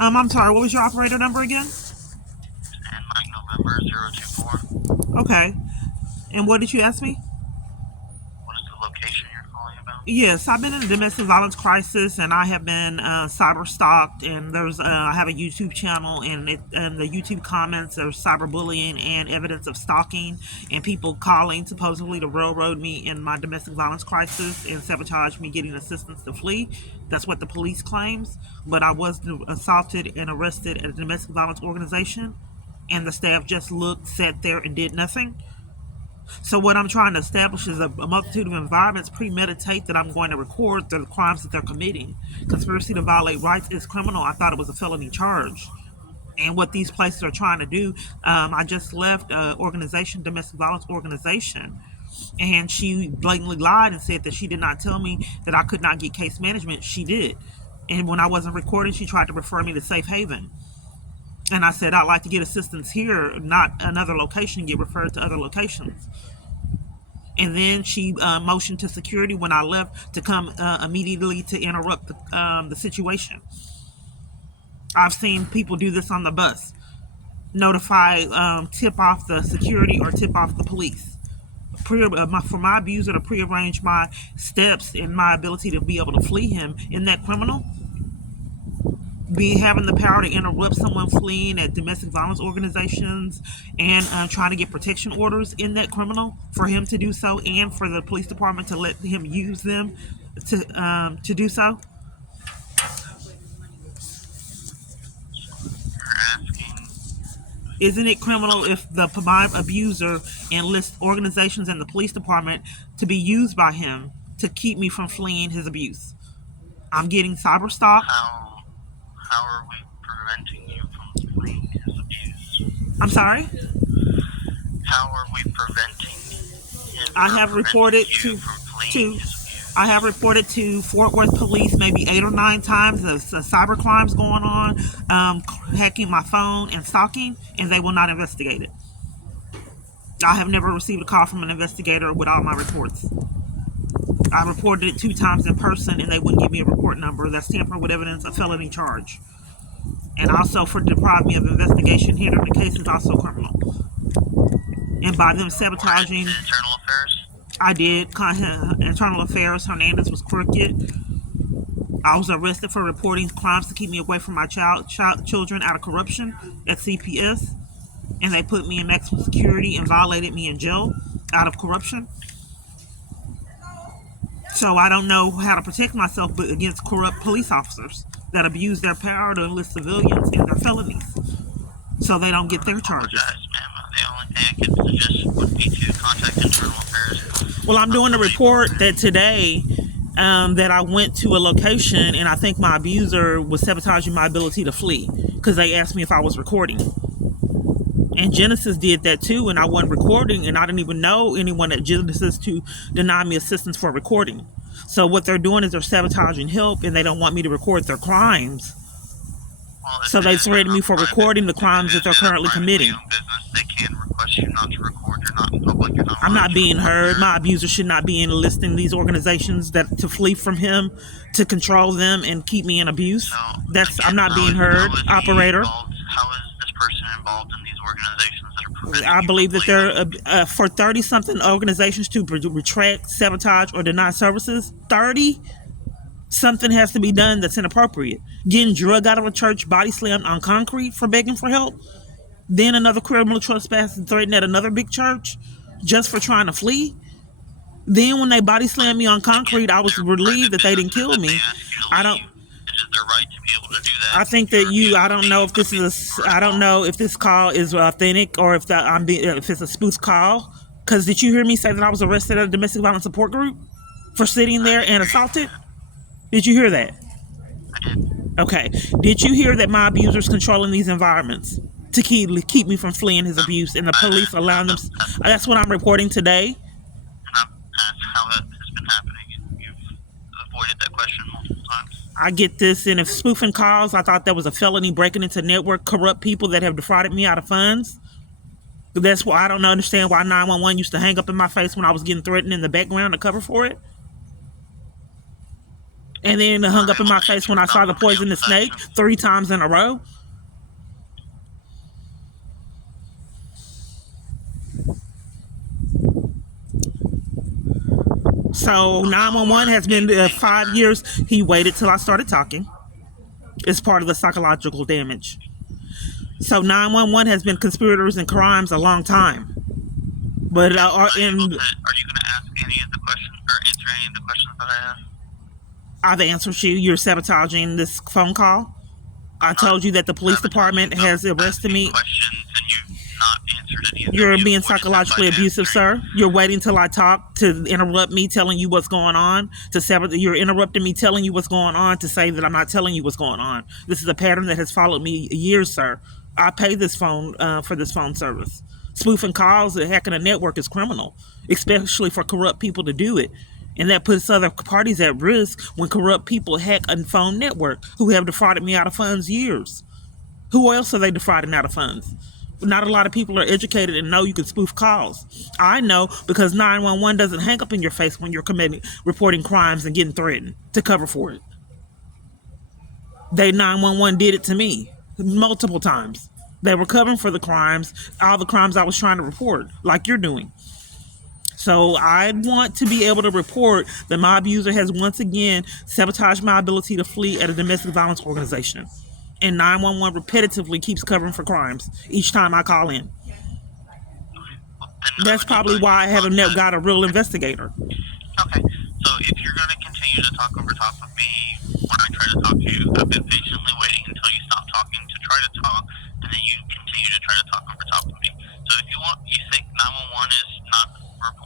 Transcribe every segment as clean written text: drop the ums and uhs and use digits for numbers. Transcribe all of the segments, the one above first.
I'm sorry, what was your operator number again? And Mike November 024. Okay. And what did you ask me? What is the location you're calling about? Yes, I've been in a domestic violence crisis, and I have been cyber stalked. And I have a YouTube channel, and the YouTube comments are cyberbullying and evidence of stalking, and people calling supposedly to railroad me in my domestic violence crisis and sabotage me getting assistance to flee. That's what the police claims. But I was assaulted and arrested at a domestic violence organization, and the staff just looked, sat there, and did nothing. So what I'm trying to establish is a multitude of environments premeditate that I'm going to record the crimes that they're committing. Conspiracy to violate rights is criminal. I thought it was a felony charge. And what these places are trying to do, I just left an organization, domestic violence organization, and she blatantly lied and said that she did not tell me that I could not get case management. She did. And when I wasn't recording, she tried to refer me to Safe Haven. And I said, I'd like to get assistance here, not another location, get referred to other locations. And then she motioned to security when I left to come immediately to interrupt the situation. I've seen people do this on the bus. Notify, tip off the security or tip off the police. For my abuser to prearrange my steps and my ability to be able to flee him in that criminal, having the power to interrupt someone fleeing at domestic violence organizations and trying to get protection orders in that criminal for him to do so, and for the police department to let him use them to do so. You're asking. Isn't it criminal if my abuser enlists organizations and the police department to be used by him to keep me from fleeing his abuse? I'm getting cyber stalked. How are we preventing you from fleeing his abuse? I'm sorry? How are we preventing him I have reported from fleeing his abuse? I have reported to Fort Worth police maybe 8 or 9 times of cyber crimes going on, hacking my phone and stalking, and they will not investigate it. I have never received a call from an investigator with all my reports. I reported it 2 times in person, and they wouldn't give me a report number. That's tampering with evidence, a felony charge. And also for depriving me of investigation, hindering the case is also criminal. And by them sabotaging... Internal Affairs? I did. Internal Affairs. Hernandez was crooked. I was arrested for reporting crimes to keep me away from my children out of corruption at CPS. And they put me in maximum security and violated me in jail out of corruption. So I don't know how to protect myself against corrupt police officers that abuse their power to enlist civilians in their felonies, so they don't get their charges. The only thing I could suggest would be to contact Internal Affairs. Well, I'm doing a report that today that I went to a location, and I think my abuser was sabotaging my ability to flee because they asked me if I was recording. And Genesis did that too, and I wasn't recording, and I didn't even know anyone at Genesis to deny me assistance for recording. So what they're doing is they're sabotaging help, and they don't want me to record their crimes. So they threatened me for recording the crimes that they're currently committing. They can request you not to record. You're not in public. I'm not being heard. My abuser should not be enlisting these organizations to flee from him, to control them and keep me in abuse. I'm not being heard, operator. How is this person involved in these organizations that are preventing I believe that they're for 30-something organizations to retract, sabotage, or deny services. 30. Something has to be done that's inappropriate. Getting drug out of a church, body slammed on concrete for begging for help. Then another criminal trespass and threatened at another big church just for trying to flee. Then when they body slammed me on concrete, I was relieved that they didn't kill me. I don't. It is their right to be able to do that. I think that I don't know if this is I don't know if this call is authentic or if it's a spoof call. Because did you hear me say that I was arrested at a domestic violence support group for sitting there and assaulted? Did you hear that? I did. Okay. Did you hear that my abuser's controlling these environments to keep me from fleeing his abuse, and the police allowing them? That's what I'm reporting today. And that's how that has been happening, and you've avoided that question multiple times. I get this, and if spoofing calls, I thought that was a felony, breaking into network, corrupt people that have defrauded me out of funds. That's why I don't understand why 911 used to hang up in my face when I was getting threatened in the background to cover for it. And then hung up in my face when I saw the poisonous snake 3 times in a row. So 911 has been 5 years. He waited till I started talking. It's part of the psychological damage. So 911 has been conspirators and crimes a long time. But are you going to ask any of the questions or answer any of the questions that I asked? I've answered you. You're sabotaging this phone call. I told you that the police department has arrested me. Questions and you've not answered any of them. You're being psychologically abusive, sir. You're waiting till I talk to interrupt me, telling you what's going on. You're interrupting me, telling you what's going on, to say that I'm not telling you what's going on. This is a pattern that has followed me years, sir. I pay this phone for this phone service. Spoofing calls and hacking a network is criminal, especially for corrupt people to do it. And that puts other parties at risk when corrupt people hack a phone network who have defrauded me out of funds years. Who else are they defrauding out of funds? Not a lot of people are educated and know you can spoof calls. I know because 911 doesn't hang up in your face when you're reporting crimes and getting threatened to cover for it. 911 did it to me multiple times. They were covering for the crimes, all the crimes I was trying to report, like you're doing. So I want to be able to report that my abuser has once again sabotaged my ability to flee at a domestic violence organization. And 911 repetitively keeps covering for crimes each time I call in. That's probably why I haven't got a real investigator. Okay, so if you're going to continue to talk over top of me when I try to talk to you, I've been patiently waiting until you stop talking to try to talk, and then you continue to try to talk over top of me. So if you think 911 is not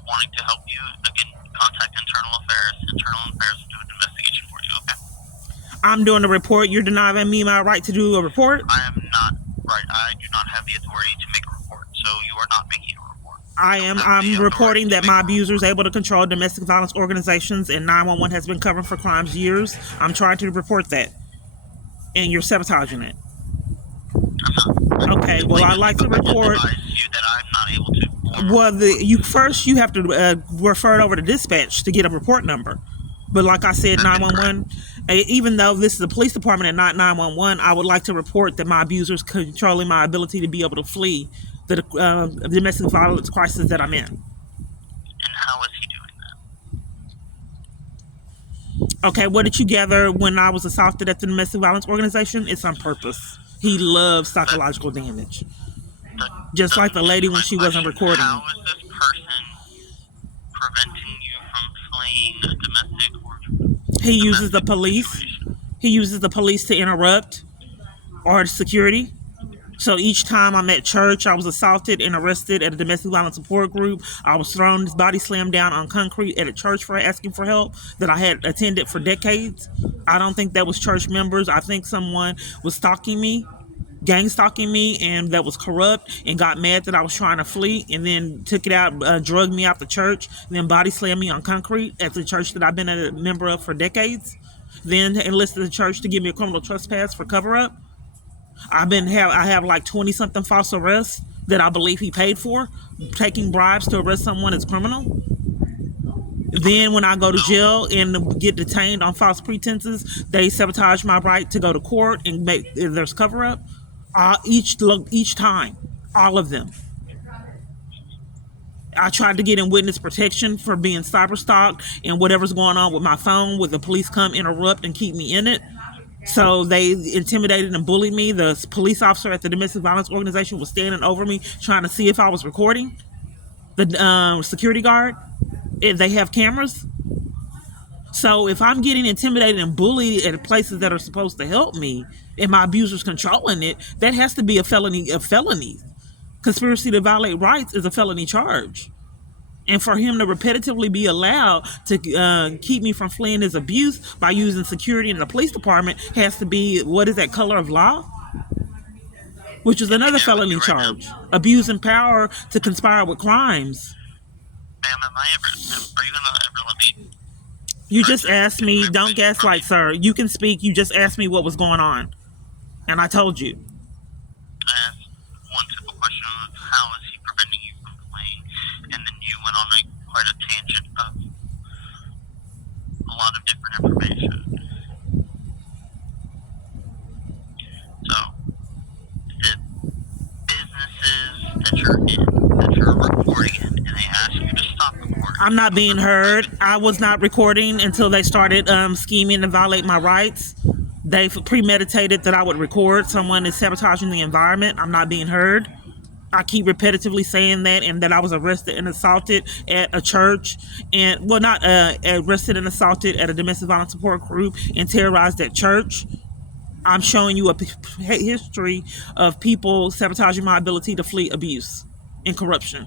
wanting to help you, again, contact Internal Affairs. Internal Affairs will do an investigation for you, okay? I'm doing a report. You're denying me my right to do a report? I am not right. I do not have the authority to make a report, so you are not making a report. I'm reporting that my abuser is able to control domestic violence organizations, and 911 has been covering for crimes years. I'm trying to report that, and you're sabotaging it. Okay, well, I'd like to report. You that I'm not able to. Well, you have to refer it over to dispatch to get a report number. But like I said, 911, even though this is a police department and not 911, I would like to report that my abuser is controlling my ability to be able to flee the domestic violence crisis that I'm in. And how is he doing that? Okay, what did you gather when I was assaulted at the domestic violence organization? It's on purpose. He loves psychological damage. Just like the lady when she wasn't recording. How is this person preventing you from fleeing a domestic He uses the police. Situation? He uses the police to interrupt, or security. So each time I'm at church, I was assaulted and arrested at a domestic violence support group. I was thrown, body slammed down on concrete at a church for asking for help that I had attended for decades. I don't think that was church members. I think someone was stalking me, gang stalking me, and that was corrupt and got mad that I was trying to flee, and then took it out, drugged me out the church, and then body slammed me on concrete at the church that I've been a member of for decades. Then enlisted the church to give me a criminal trespass for cover-up. I have like 20 something false arrests that I believe he paid for. Taking bribes to arrest someone is criminal. Then when I go to jail and get detained on false pretenses, they sabotage my right to go to court and make there's cover up. Each time, all of them. I tried to get in witness protection for being cyber stalked and whatever's going on with my phone, with the police come interrupt and keep me in it. So they intimidated and bullied me. The police officer at the domestic violence organization was standing over me trying to see if I was recording. The security guard, they have cameras. So if I'm getting intimidated and bullied at places that are supposed to help me and my abuser's controlling it, that has to be a felony. Conspiracy to violate rights is a felony charge. And for him to repetitively be allowed to keep me from fleeing his abuse by using security in the police department has to be, what is that, color of law? Which is another felony charge. Abusing power to conspire with crimes. Ma'am, are you going to ever let me? You just asked me, don't gaslight, sir. You can speak. You just asked me what was going on. And I told you. I asked one simple question of how is he preventing you from fleeing? And then you went on quite a tangent of a lot of different information. you're in, that you're recording in, and they ask you to stop recording. I'm not being heard. I was not recording until they started scheming to violate my rights. They premeditated that I would record. Someone is sabotaging the environment. I'm not being heard. I keep repetitively saying that, and that I was arrested and assaulted at a church, and well, not arrested and assaulted at a domestic violence support group and terrorized at church. I'm showing you a history of people sabotaging my ability to flee abuse and corruption.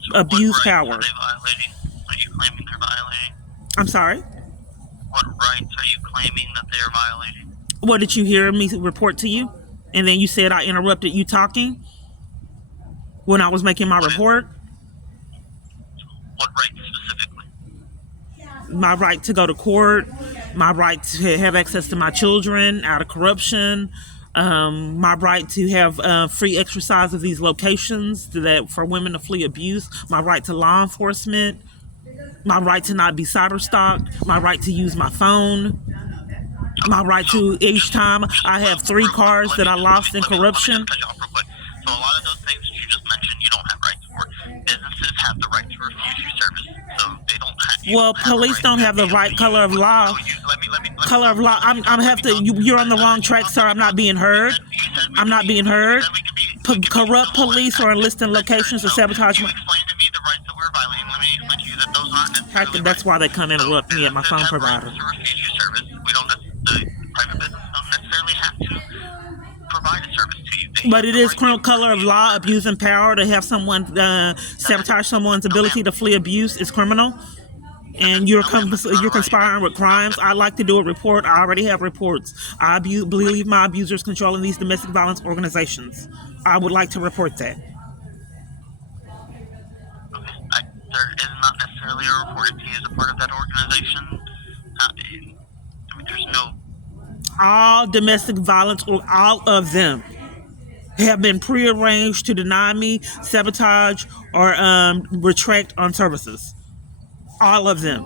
So Abuse what rights power. are they violating? Are you claiming they're violating? I'm sorry? What rights are you claiming that they're violating? What did you hear me report to you? And then you said I interrupted you talking when I was making my report? What rights specifically? My right to go to court, my right to have access to my children out of corruption, my right to have free exercise of these locations that for women to flee abuse, my right to law enforcement, my right to not be cyber stalked, my right to use my phone, my right to each time I have 3 cars that I lost in corruption. Let me just cut you off real quick. So a lot of those things that you just mentioned, you don't have rights for. Businesses have the right to refuse you service, so they don't have. Well, police don't have the right color of law. Color of law. I'm have to. You're on the wrong track, sir. I'm not being heard. I'm not being heard. Corrupt police are enlisting locations to sabotage me. You explain to me the rights that we're violating. Let me explain to you that those aren't necessarily That's why they come interrupt me at my phone provider. To refuse you service. We don't. The private business don't necessarily have to provide a service to you. But it is color of law, abusing power to have someone sabotage someone's ability to flee abuse is criminal. And you're conspiring with crimes. I like to do a report. I already have reports. I believe my abusers controlling these domestic violence organizations. I would like to report that. There is not necessarily a report if he is a part of that organization. I mean, there's no. All domestic violence, or all of them, have been prearranged to deny me, sabotage, or retract on services. All of them.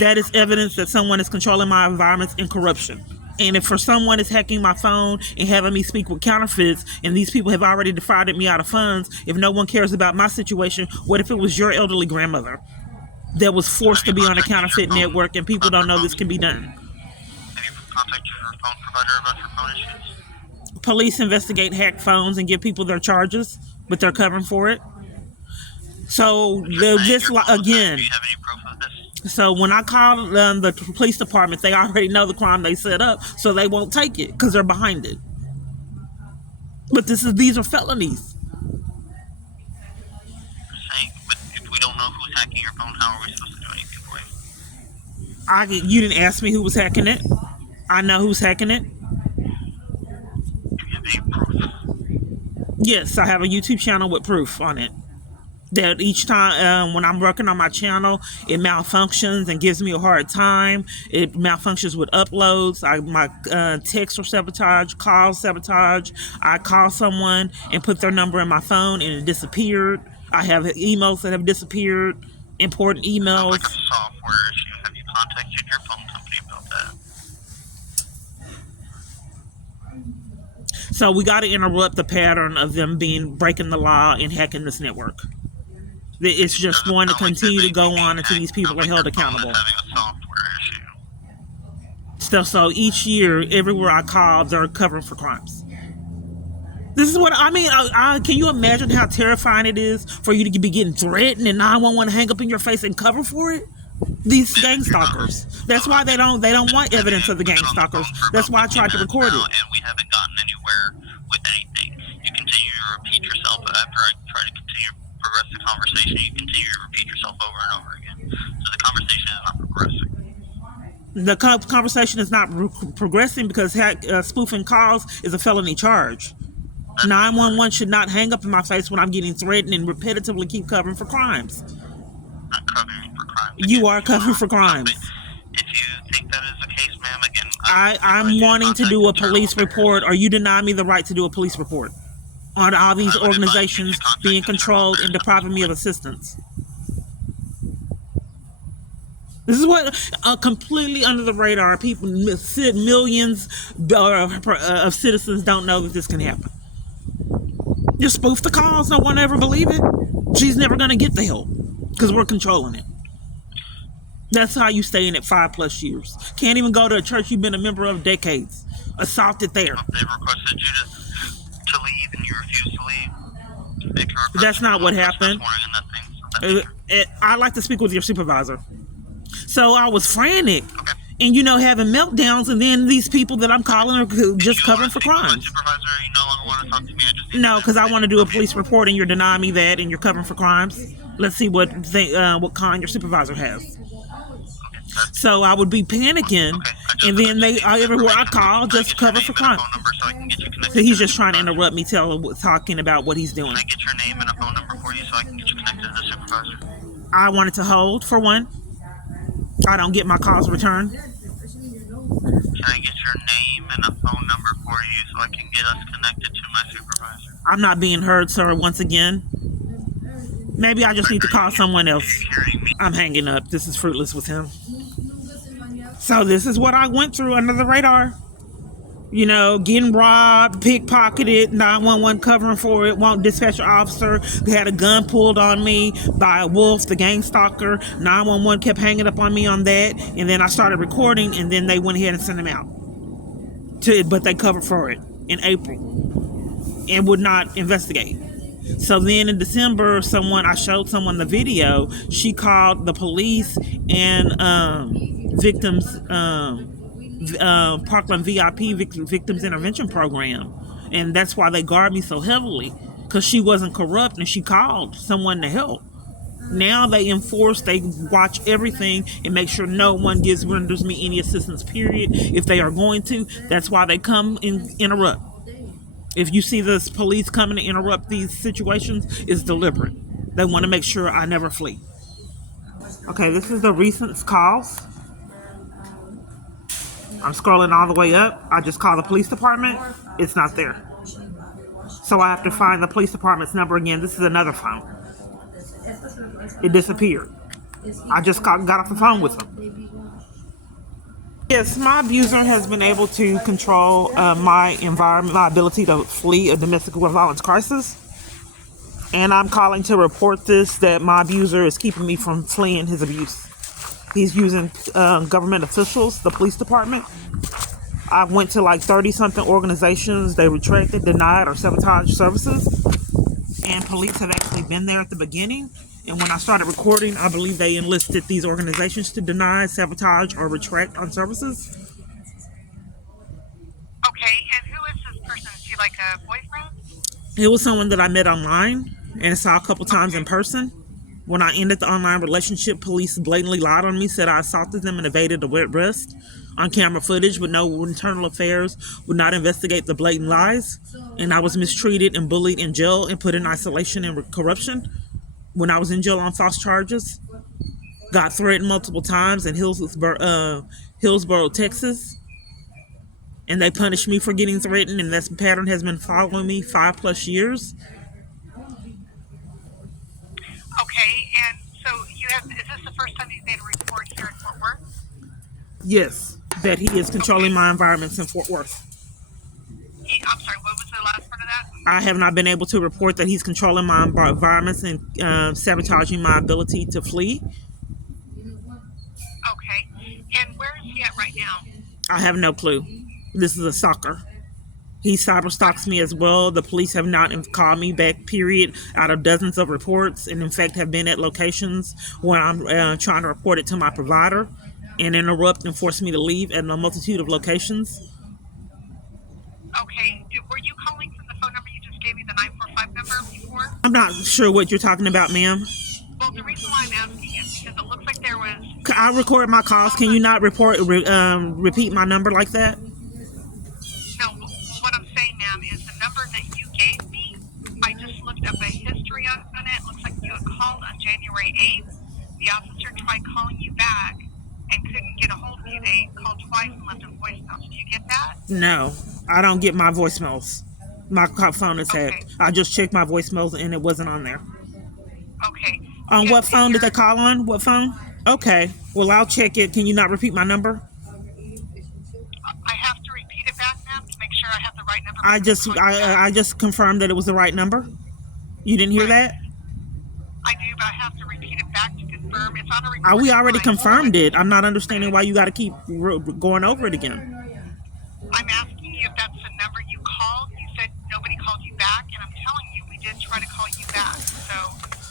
That is evidence that someone is controlling my environments in corruption. And if for someone is hacking my phone and having me speak with counterfeits, and these people have already defrauded me out of funds, if no one cares about my situation, what if it was your elderly grandmother that was forced to be on a counterfeit network and people don't know this can be done? Have you contacted your phone provider about your phone issues? Police investigate hacked phones and give people their charges, but they're covering for it. So this again. Do you have any proof of this? So when I call the police department, they already know the crime they set up, so they won't take it because they're behind it. But these are felonies. But if we don't know who's hacking your phone, how are we supposed to do anything for you? You didn't ask me who was hacking it. I know who's hacking it. Do you have any proof? Yes, I have a YouTube channel with proof on it. That each time when I'm working on my channel, it malfunctions and gives me a hard time. It malfunctions with uploads. My texts are sabotage, calls sabotage. I call someone and put their number in my phone and it disappeared. I have emails that have disappeared, important emails. Like a software issue. Have you contacted your phone company about that? So we got to interrupt the pattern of them breaking the law and hacking this network. It's just going to continue to go on until these people are held accountable. So each year, everywhere I call, they're covering for crimes. This is what I mean. Can you imagine how terrifying it is for you to be getting threatened and 911 hang up in your face and cover for it? These gang stalkers. That's why they don't want evidence of the gang stalkers. That's why I tried to record it. And we haven't gotten anywhere with anything. You continue to repeat yourself after I try to continue to progress the conversation. You continue to repeat yourself over and over again. So the conversation is not progressing. The conversation is not progressing because spoofing calls is a felony charge. 911 should not hang up in my face when I'm getting threatened and repetitively keep covering for crimes. Not covering for crimes. You are covering for crimes. If you think that is the case, ma'am, again, I'm wanting to do a police report, or you deny me the right to do a police report on all these organizations being controlled and depriving me of assistance. This is what completely under the radar people, millions of citizens don't know that this can happen. Just spoof the calls. No one ever believe it. She's never going to get the help because we're controlling it. That's how you stay in it 5+ years. Can't even go to a church you've been a member of decades. Assaulted there. They've requested you to leave and you refuse to leave. They can request That's not what happened. I'd like to speak with your supervisor. So I was frantic. Okay. And, having meltdowns, and then these people that I'm calling are just covering for crimes. Supervisor, you no longer want to talk to me. I just No, because I want to do a police report, and you're denying me that, and you're covering for crimes. Let's see what kind your supervisor has. So I would be panicking, and then everywhere I call, just cover for crime. So he's just trying to interrupt me, talking about what he's doing. Can I get your name and a phone number for you so I can get you connected to the supervisor? I wanted to hold for one. I don't get my calls returned. Can I get your name and a phone number for you so I can get us connected to my supervisor? I'm not being heard, sir, once again. Maybe I just need to call someone else. I'm hanging up. This is fruitless with him. So this is what I went through under the radar. Getting robbed, pickpocketed, 911 covering for it, won't dispatch an officer. They had a gun pulled on me by a wolf, the gang stalker. 911 kept hanging up on me on that. And then I started recording, and then they went ahead and sent him out. But they covered for it in April and would not investigate. So then in December, I showed someone the video. She called the police and victims, Parkland VIP Victims Intervention Program. And that's why they guard me so heavily, because she wasn't corrupt and she called someone to help. Now they watch everything and make sure no one renders me any assistance, period. If they are going to, that's why they come and interrupt. If you see the police coming to interrupt these situations, it's deliberate. They want to make sure I never flee. Okay, this is the recent calls. I'm scrolling all the way up. I just called the police department. It's not there. So I have to find the police department's number again. This is another phone. It disappeared. I just got off the phone with them. Yes, my abuser has been able to control my environment, my ability to flee a domestic violence crisis. And I'm calling to report this, that my abuser is keeping me from fleeing his abuse. He's using government officials, the police department. I went to like 30-something organizations. They retracted, denied, or sabotaged services. And police have actually been there at the beginning. And when I started recording, I believe they enlisted these organizations to deny, sabotage, or retract on services. Okay, and who is this person? Is he like a boyfriend? It was someone that I met online and saw a couple times in person. When I ended the online relationship, police blatantly lied on me, said I assaulted them and evaded the arrest. On camera footage with no internal affairs, would not investigate the blatant lies. And I was mistreated and bullied in jail and put in isolation and corruption. When I was in jail on false charges, got threatened multiple times in Hillsborough, Texas. And they punished me for getting threatened, and that pattern has been following me 5+ years. Okay, and so is this the first time you've made a report here in Fort Worth? Yes, that he is controlling my environments in Fort Worth. I'm sorry, what was the last part of that? I have not been able to report that he's controlling my environments and sabotaging my ability to flee. Okay, and where is he at right now? I have no clue. This is a stalker. He cyber stalks me as well. The police have not called me back, period, out of dozens of reports, and in fact have been at locations where I'm trying to report it to my provider and interrupt and force me to leave at a multitude of locations. Okay, were you calling from the phone number you just gave me, the 945 number before? I'm not sure what you're talking about, ma'am. Well, the reason why I'm asking is because it looks like there was... I record my calls. Can you not repeat my number like that? No, what I'm saying, ma'am, is the number that you gave me, I just looked up a history on it. It looks like you had called on January 8th. The officer tried calling you back and couldn't get a hold of you. They called twice and left a voicemail. Do you get that? No, I don't get my voicemails. My phone is hacked. I just checked my voicemails and it wasn't on there. Okay. On what phone did they call on? What phone? Okay. Well, I'll check it. Can you not repeat my number? I have to repeat it back, ma'am, to make sure I have the right number. I just confirmed that it was the right number. You didn't hear that? I do, but I have to repeat it back to confirm. It's on a recording. We already confirmed it. I'm not understanding why you got to keep going over it again. I'm asking you if that's the number you called. You said nobody called you back, and I'm telling you we did try to call you back. So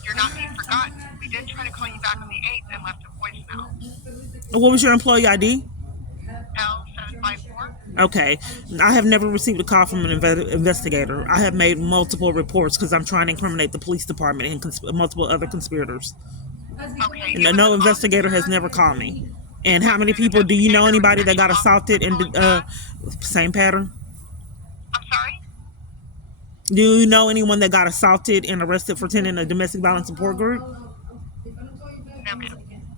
you're not being forgotten. We did try to call you back on the 8th and left a voicemail. What was your employee ID? L754. Okay. I have never received a call from an investigator. I have made multiple reports because I'm trying to incriminate the police department and multiple other conspirator. Okay. No investigator has never called me. And how many people, do you know anybody that got assaulted and same pattern? I'm sorry? Do you know anyone that got assaulted and arrested for attending a domestic violence support group? No, ma'am.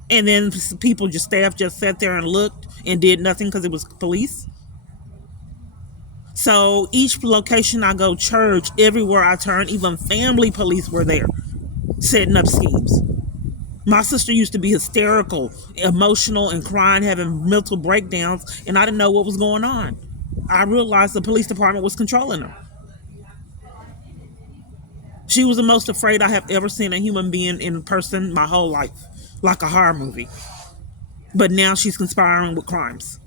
And then staff just sat there and looked and did nothing because it was police? So each location I go, church, everywhere I turn, even family police were there setting up schemes. My sister used to be hysterical, emotional, and crying, having mental breakdowns, and I didn't know what was going on. I realized the police department was controlling her. She was the most afraid I have ever seen a human being in person my whole life, like a horror movie. But now she's conspiring with crimes.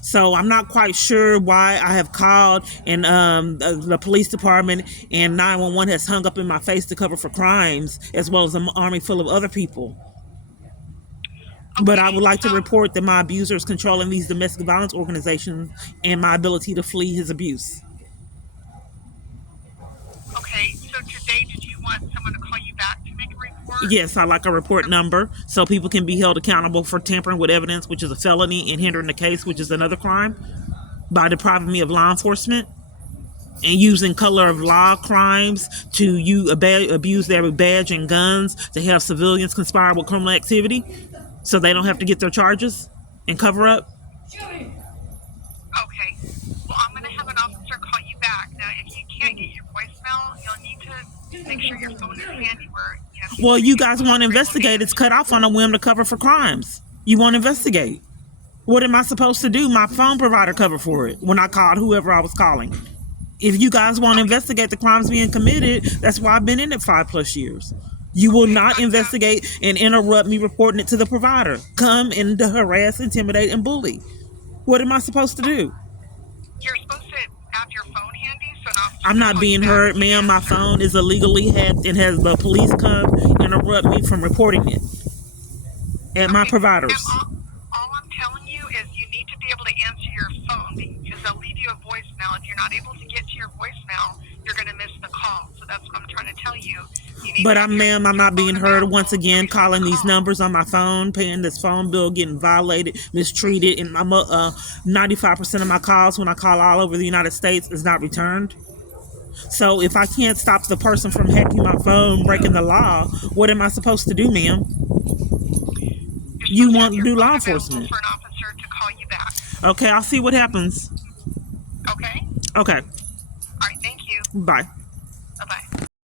So I'm not quite sure why I have called and the police department and 911 has hung up in my face to cover for crimes, as well as an army full of other people. Okay, but I would like to report that my abuser is controlling these domestic violence organizations and my ability to flee his abuse. Okay, so today did you want someone to call you back to make a report? Yes, I like a report number so people can be held accountable for tampering with evidence, which is a felony, and hindering the case, which is another crime, by depriving me of law enforcement and using color of law crimes to abuse their badge and guns to have civilians conspire with criminal activity so they don't have to get their charges and cover up. Okay. Well, I'm going to have an officer call you back. Now, if you can't get your voicemail, you'll need to make sure your phone is handy where, Well, you guys want to investigate. It's cut off on a whim to cover for crimes. You want to investigate. What am I supposed to do? My phone provider covered for it when I called whoever I was calling. If you guys want to investigate the crimes being committed, that's why I've been in it 5+ years. You will not investigate and interrupt me reporting it to the provider. Come and harass, intimidate, and bully. What am I supposed to do? You're supposed to have your phone handy, so an officer I'm not being heard, ma'am. My phone is illegally hacked and has the police come interrupt me from reporting it at my providers. All I'm telling you is you need to be able to answer your phone because they'll leave you a voicemail. If you're not able to get to your voicemail, you're going to miss the call. So that's what I'm trying to tell you. But I'm not being heard once again, calling these numbers on my phone, paying this phone bill, getting violated, mistreated, and 95% of my calls when I call all over the United States is not returned. So if I can't stop the person from hacking my phone, breaking the law, what am I supposed to do, ma'am? You want to do law enforcement. For an officer to call you back. Okay, I'll see what happens. Okay? Okay. All right, thank you. Bye.